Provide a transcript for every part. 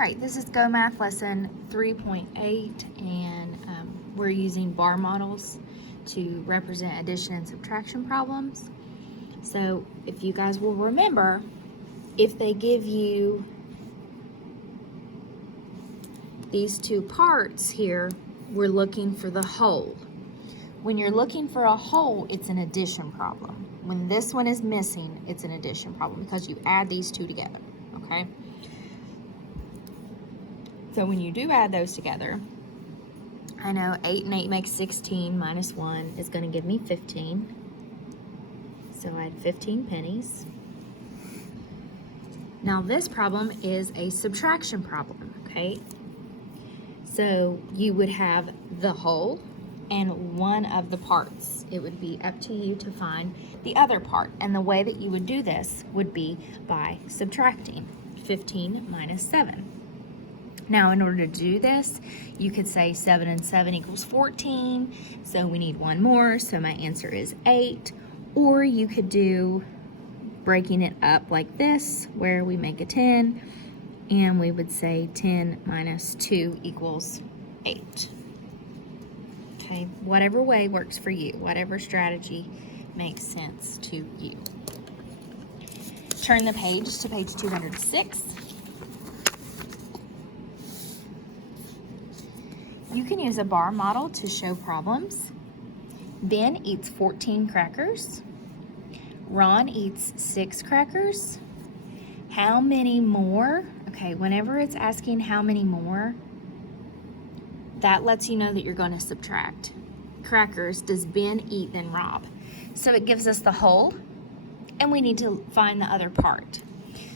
Alright, this is Go Math Lesson 3.8 and we're using bar models to represent addition and subtraction problems. So if you guys will remember, if they give you these two parts here, we're looking for the whole. When you're looking for a whole, it's an addition problem. When this one is missing, it's an addition problem because you add these two together, okay? So when you do add those together, I know 8 and 8 makes 16 minus 1 is going to give me 15. So I had 15 pennies. Now this problem is a subtraction problem, okay? So you would have the whole and one of the parts. It would be up to you to find the other part. And the way that you would do this would be by subtracting 15 minus 7. Now, in order to do this, you could say 7 and 7 equals 14, so we need one more, so my answer is 8. Or you could do breaking it up like this, where we make a 10, and we would say 10 minus 2 equals 8. Okay, whatever way works for you, whatever strategy makes sense to you. Turn the page to page 206. You can use a bar model to show problems. Ben eats 14 crackers. Ron eats 6 crackers. How many more? Okay, whenever it's asking how many more, that lets you know that you're going to subtract. Crackers does Ben eat than Rob? So it gives us the whole, and we need to find the other part.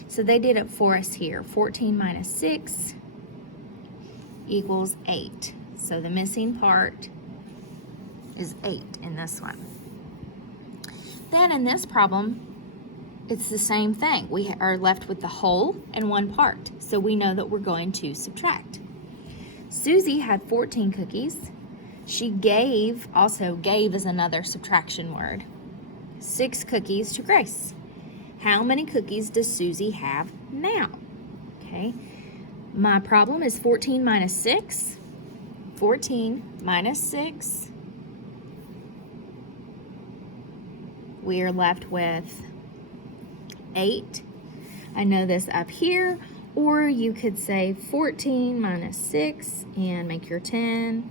So they did it for us here. 14 minus 6 equals 8. So the missing part is 8 in this one. Then in this problem, it's the same thing. We are left with the whole and one part. So we know that we're going to subtract. Susie had 14 cookies. She gave, also gave is another subtraction word, 6 cookies to Grace. How many cookies does Susie have now? Okay, my problem is 14 minus 6. 14 minus 6. We are left with 8. I know this up here, or you could say 14 minus 6 and make your 10.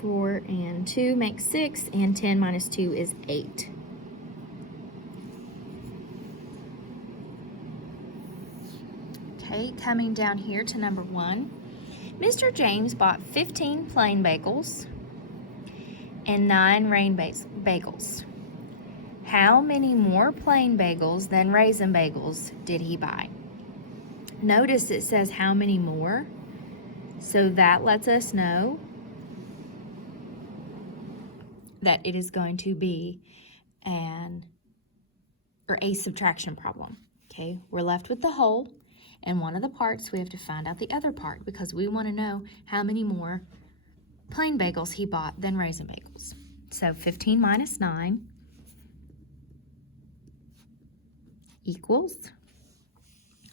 4 and 2 make 6, and 10 minus 2 is 8. Okay, coming down here to number 1. Mr. James bought 15 plain bagels and 9 rain bagels. How many more plain bagels than raisin bagels did he buy? Notice it says how many more, so that lets us know that it is going to be a subtraction problem. Okay, we're left with the whole and one of the parts. We have to find out the other part because we want to know how many more plain bagels he bought than raisin bagels. So 15 minus 9 equals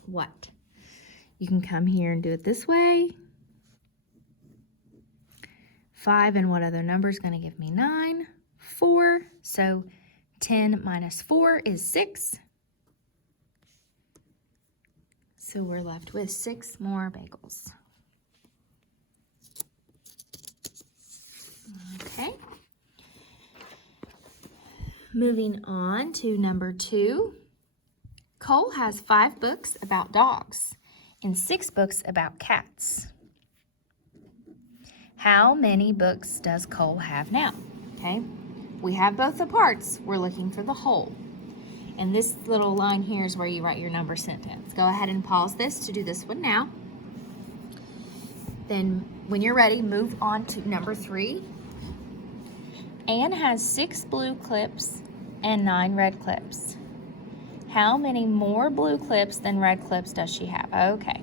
what? You can come here and do it this way. 5 and what other number is going to give me 9? 4. So 10 minus 4 is 6. So we're left with 6 more bagels. Okay. Moving on to number 2. Cole has 5 books about dogs and 6 books about cats. How many books does Cole have now? Okay, we have both the parts. We're looking for the whole. And this little line here is where you write your number sentence. Go ahead and pause this to do this one now. Then when you're ready, move on to number 3. Anne has 6 blue clips and 9 red clips. How many more blue clips than red clips does she have? Okay.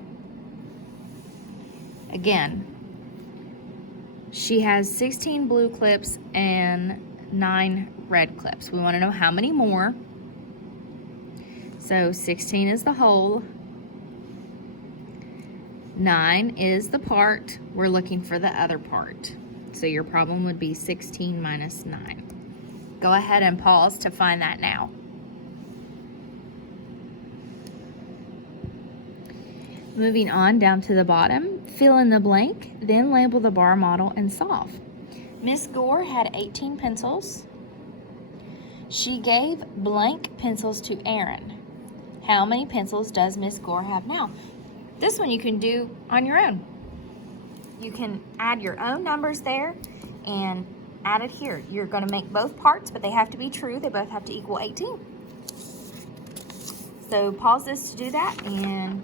Again, she has 16 blue clips and 9 red clips. We want to know how many more. So 16 is the whole. 9 is the part. We're looking for the other part. So your problem would be 16 minus 9. Go ahead and pause to find that now. Moving on down to the bottom, fill in the blank, then label the bar model and solve. Miss Gore had 18 pencils. She gave blank pencils to Aaron. How many pencils does Miss Gore have now? This one you can do on your own. You can add your own numbers there and add it here. You're going to make both parts, but they have to be true. They both have to equal 18. So pause this to do that, and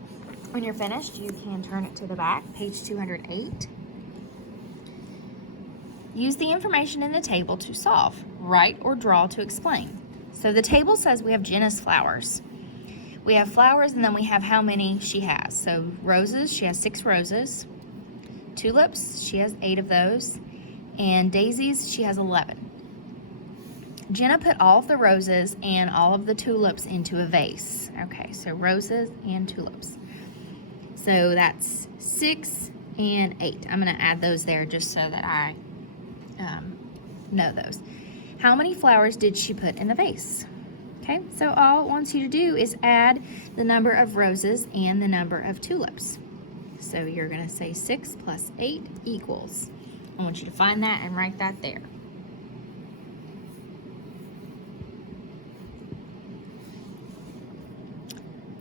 when you're finished, you can turn it to the back, page 208. Use the information in the table to solve. Write or draw to explain. So the table says we have Jenna's flowers. We have flowers, and then we have how many she has. So roses, she has 6 roses. Tulips, she has 8 of those. And daisies, she has 11. Jenna put all of the roses and all of the tulips into a vase. Okay, so roses and tulips. So that's 6 and 8. I'm going to add those there just so that I know those. How many flowers did she put in the vase? Okay, so all it wants you to do is add the number of roses and the number of tulips. So you're going to say 6 plus 8 equals. I want you to find that and write that there.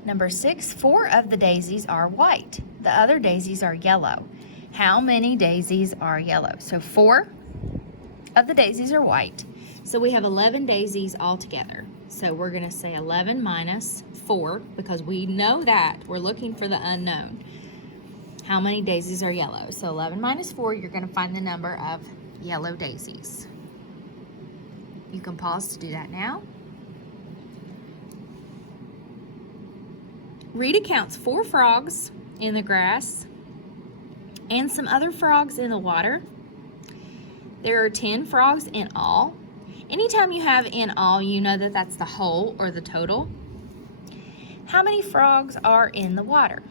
Number 6, 4 of the daisies are white. The other daisies are yellow. How many daisies are yellow? So 4 of the daisies are white. So we have 11 daisies altogether. So we're going to say 11 minus 4 because we know that. We're looking for the unknown. How many daisies are yellow? So 11 minus 4, you're going to find the number of yellow daisies. You can pause to do that now. Rita counts 4 frogs in the grass and some other frogs in the water. There are 10 frogs in all. Anytime you have in all, you know that that's the whole or the total. How many frogs are in the water?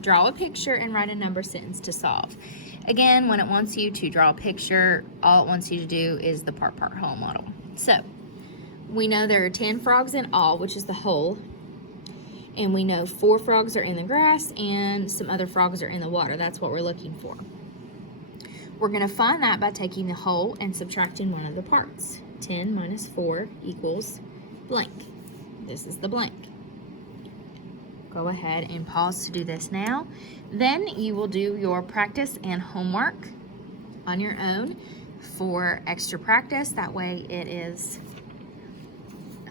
Draw a picture and write a number sentence to solve. Again, when it wants you to draw a picture, all it wants you to do is the part whole model. So we know there are 10 frogs in all, which is the whole. And we know 4 frogs are in the grass and some other frogs are in the water. That's what we're looking for. We're going to find that by taking the whole and subtracting one of the parts. 10 minus 4 equals blank. This is the blank. Go ahead and pause to do this now. Then you will do your practice and homework on your own for extra practice. That way it is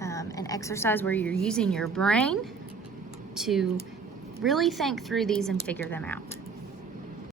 an exercise where you're using your brain to really think through these and figure them out.